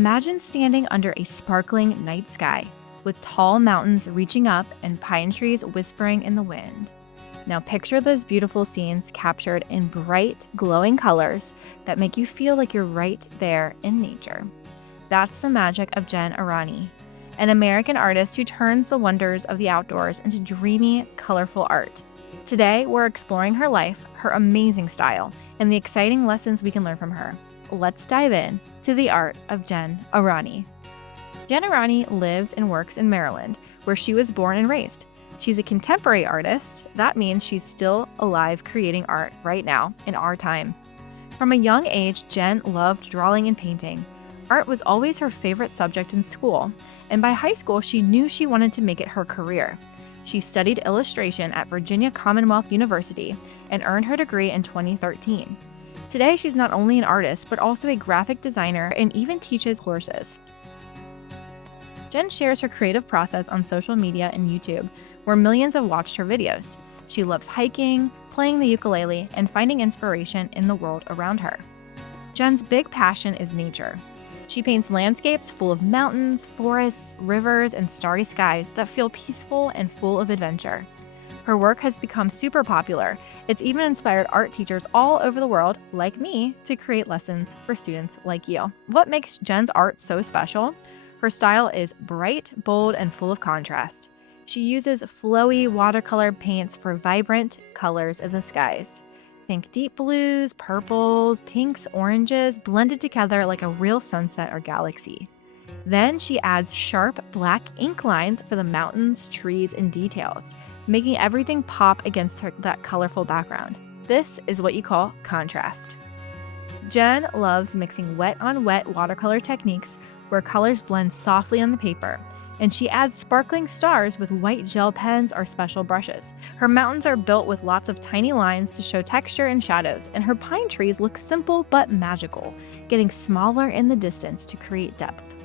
Imagine standing under a sparkling night sky, with tall mountains reaching up and pine trees whispering in the wind. Now picture those beautiful scenes captured in bright, glowing colors that make you feel like you're right there in nature. That's the magic of Jen Aranyi, an American artist who turns the wonders of the outdoors into dreamy, colorful art. Today, we're exploring her life, her amazing style, and the exciting lessons we can learn from her. Let's dive in to the art of Jen Aranyi. Jen Aranyi lives and works in Maryland, where she was born and raised. She's a contemporary artist. That means she's still alive creating art right now in our time. From a young age, Jen loved drawing and painting. Art was always her favorite subject in school, and by high school, she knew she wanted to make it her career. She studied illustration at Virginia Commonwealth University and earned her degree in 2013. Today, she's not only an artist, but also a graphic designer and even teaches courses. Jen shares her creative process on social media and YouTube, where millions have watched her videos. She loves hiking, playing the ukulele, and finding inspiration in the world around her. Jen's big passion is nature. She paints landscapes full of mountains, forests, rivers, and starry skies that feel peaceful and full of adventure. Her work has become super popular. It's even inspired art teachers all over the world, like me, to create lessons for students like you. What makes Jen's art so special? Her style is bright, bold, and full of contrast. She uses flowy watercolor paints for vibrant colors of the skies. Think deep blues, purples, pinks, oranges, blended together like a real sunset or galaxy. Then she adds sharp black ink lines for the mountains, trees, and details, making everything pop against that colorful background. This is what you call contrast. Jen loves mixing wet-on-wet watercolor techniques where colors blend softly on the paper, and she adds sparkling stars with white gel pens or special brushes. Her mountains are built with lots of tiny lines to show texture and shadows, and her pine trees look simple but magical, getting smaller in the distance to create depth.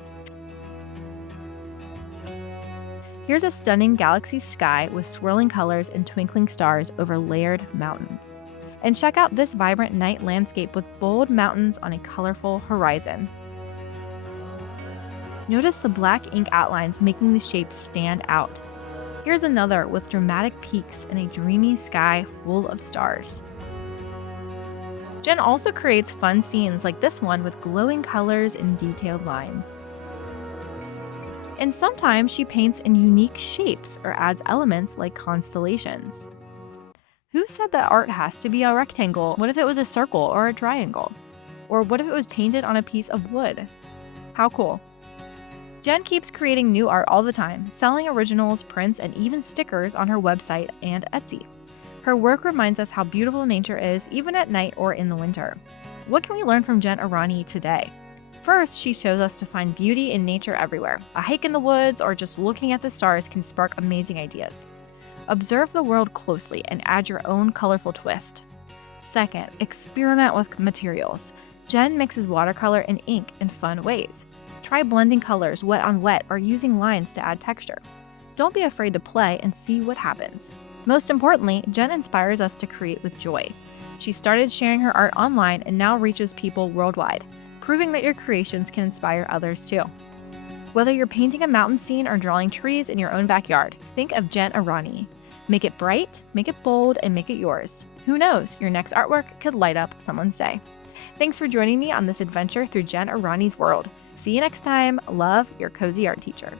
Here's a stunning galaxy sky with swirling colors and twinkling stars over layered mountains. And check out this vibrant night landscape with bold mountains on a colorful horizon. Notice the black ink outlines making the shapes stand out. Here's another with dramatic peaks and a dreamy sky full of stars. Jen also creates fun scenes like this one with glowing colors and detailed lines. And sometimes she paints in unique shapes or adds elements like constellations. Who said that art has to be a rectangle? What if it was a circle or a triangle? Or what if it was painted on a piece of wood? How cool! Jen keeps creating new art all the time, selling originals, prints, and even stickers on her website and Etsy. Her work reminds us how beautiful nature is even at night or in the winter. What can we learn from Jen Aranyi today? First, she shows us to find beauty in nature everywhere. A hike in the woods or just looking at the stars can spark amazing ideas. Observe the world closely and add your own colorful twist. Second, experiment with materials. Jen mixes watercolor and ink in fun ways. Try blending colors wet on wet or using lines to add texture. Don't be afraid to play and see what happens. Most importantly, Jen inspires us to create with joy. She started sharing her art online and now reaches people worldwide, proving that your creations can inspire others too. Whether you're painting a mountain scene or drawing trees in your own backyard, think of Jen Aranyi. Make it bright, make it bold, and make it yours. Who knows, your next artwork could light up someone's day. Thanks for joining me on this adventure through Jen Aranyi's world. See you next time. Love, your cozy art teacher.